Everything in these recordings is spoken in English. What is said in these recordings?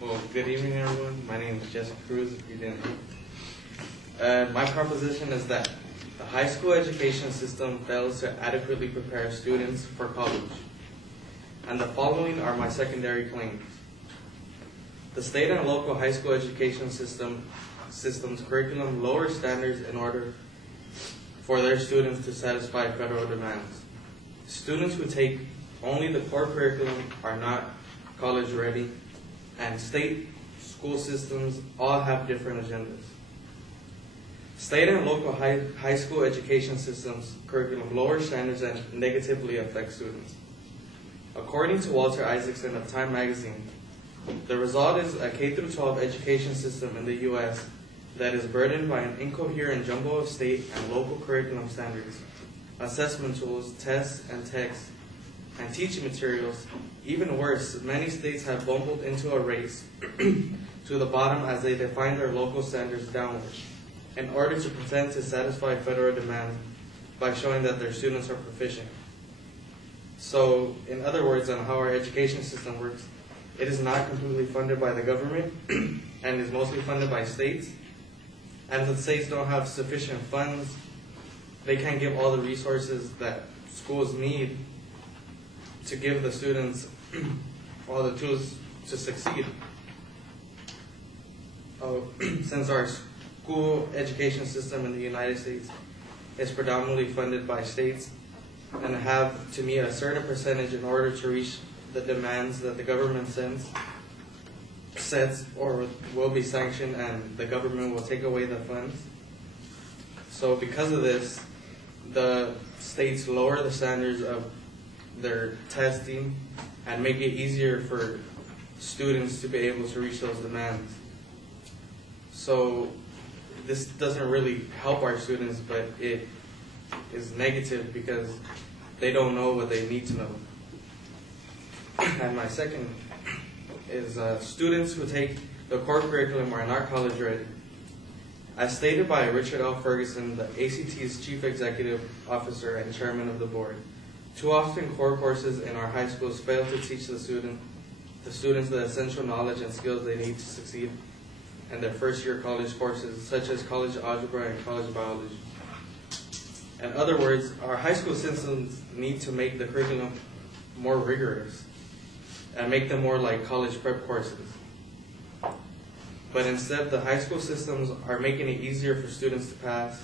Well, good evening, everyone. My name is Jesse Cruz, if you didn't know. My proposition is that the high school education system fails to adequately prepare students for college. And the following are my secondary claims. The state and local high school education system's curriculum lowers standards in order for their students to satisfy federal demands. Students who take only the core curriculum are not college ready, and state school systems all have different agendas. State and local high school education systems curriculum lowers standards and negatively affects students. According to Walter Isaacson of Time magazine, the result is a K-12 education system in the U.S. that is burdened by an incoherent jumble of state and local curriculum standards, assessment tools, tests and texts, and teaching materials. Even worse, many states have bumbled into a race to the bottom as they define their local standards downward in order to pretend to satisfy federal demand by showing that their students are proficient. So, in other words, on how our education system works, it is not completely funded by the government and is mostly funded by states. And if the states don't have sufficient funds, they can't give all the resources that schools need to give the students all the tools to succeed. Since our school education system in the United States is predominantly funded by states and have to meet a certain percentage in order to reach the demands that the government sets or will be sanctioned, and the government will take away the funds. So because of this, the states lower the standards of their testing and make it easier for students to be able to reach those demands. So this doesn't really help our students, but it is negative because they don't know what they need to know. And my second is students who take the core curriculum are not college ready. As stated by Richard L. Ferguson, the ACT's Chief Executive Officer and Chairman of the Board, too often core courses in our high schools fail to teach the students the essential knowledge and skills they need to succeed in their first year college courses, such as college algebra and college biology. In other words, our high school systems need to make the curriculum more rigorous and make them more like college prep courses. But instead, the high school systems are making it easier for students to pass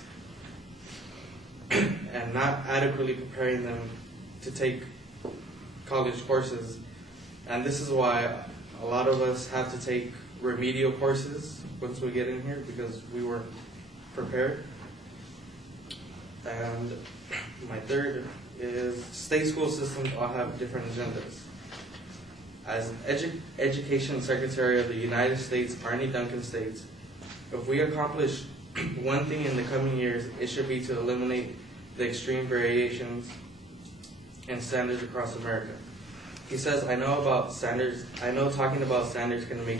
and not adequately preparing them to take college courses. And this is why a lot of us have to take remedial courses once we get in here because we weren't prepared. And my third is state school systems all have different agendas. As Education Secretary of the United States, Arne Duncan states, if we accomplish one thing in the coming years, it should be to eliminate the extreme variations in standards across America. He says, I know talking about standards can make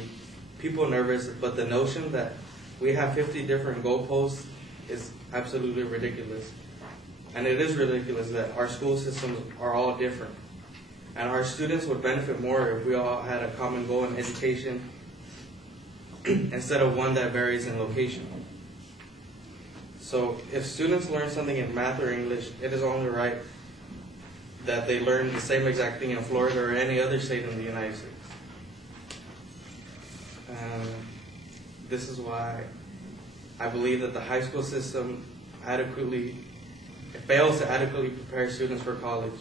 people nervous, but the notion that we have 50 different goalposts is absolutely ridiculous. And it is ridiculous that our school systems are all different. And our students would benefit more if we all had a common goal in education instead of one that varies in location. So if students learn something in math or English, it is only right that they learn the same exact thing in Florida or any other state in the United States. And this is why I believe that the high school system fails to adequately prepare students for college.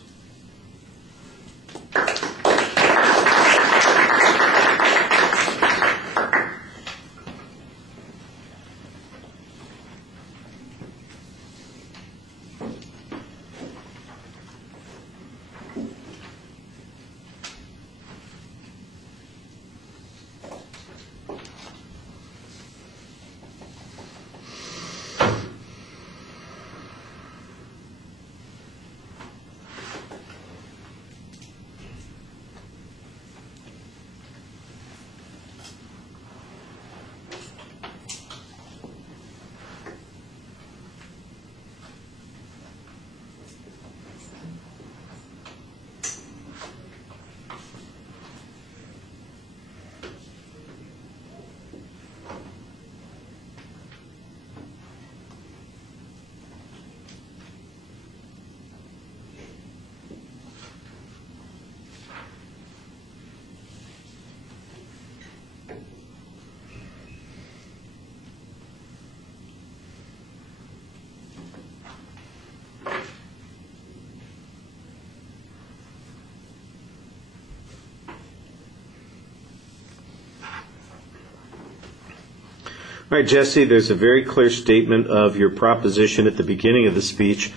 All right, Jesse, there's a very clear statement of your proposition at the beginning of the speech.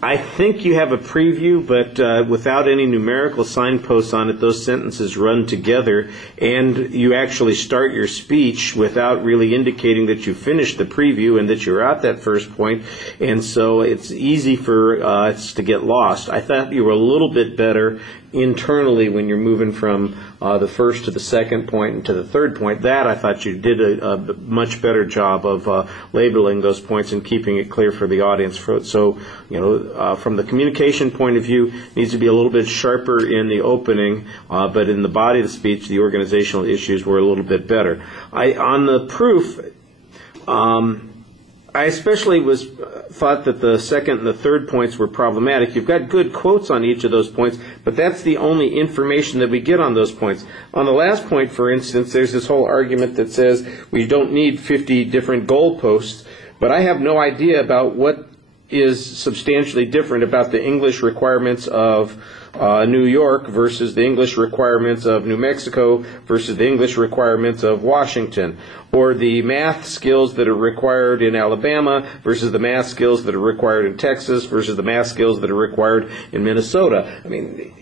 I think you have a preview, but without any numerical signposts on it, those sentences run together, and you actually start your speech without really indicating that you finished the preview and that you're at that first point, and so it's easy for us to get lost. I thought you were a little bit better internally when you're moving from the first to the second point and to the third point. That I thought you did a much better job of labeling those points and keeping it clear for the audience. So, you know, from the communication point of view, it needs to be a little bit sharper in the opening, but in the body of the speech, the organizational issues were a little bit better. On the proof, I especially thought that the second and the third points were problematic. You've got good quotes on each of those points, but that's the only information that we get on those points. On the last point, for instance, there's this whole argument that says we don't need 50 different goalposts, but I have no idea about what is substantially different about the English requirements of New York versus the English requirements of New Mexico versus the English requirements of Washington, or the math skills that are required in Alabama versus the math skills that are required in Texas versus the math skills that are required in Minnesota. I mean,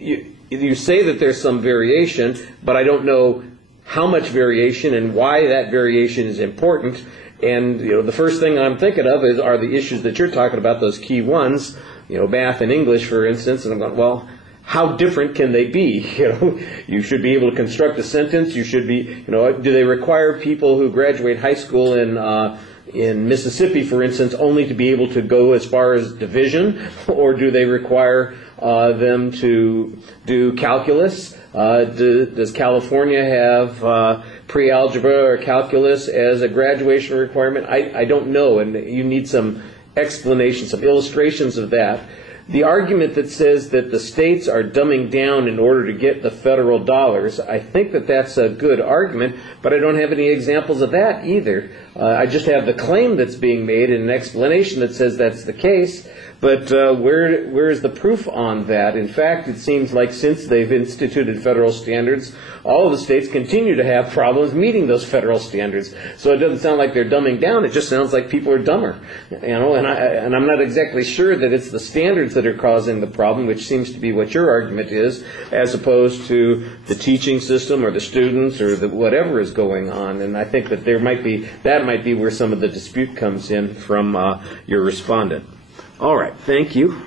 you say that there's some variation, but I don't know how much variation and why that variation is important. And, you know, the first thing I'm thinking of are the issues that you're talking about, those key ones, you know, math and English, for instance, and I'm going, well, how different can they be? You know, you should be able to construct a sentence. You should be, you know, do they require people who graduate high school in Mississippi, for instance, only to be able to go as far as division, or do they require them to do calculus? Does California have pre-algebra or calculus as a graduation requirement? I don't know, and you need some explanation, some illustrations of that. The argument that says that the states are dumbing down in order to get the federal dollars, I think that that's a good argument, but I don't have any examples of that either. I just have the claim that's being made and an explanation that says that's the case, but where is the proof on that? In fact, it seems like since they've instituted federal standards, all of the states continue to have problems meeting those federal standards. So it doesn't sound like they're dumbing down, it just sounds like people are dumber. You know, and I'm not exactly sure that it's the standards that are causing the problem, which seems to be what your argument is, as opposed to the teaching system or the students or whatever is going on. And I think that that might be where some of the dispute comes in from your respondent. All right, thank you.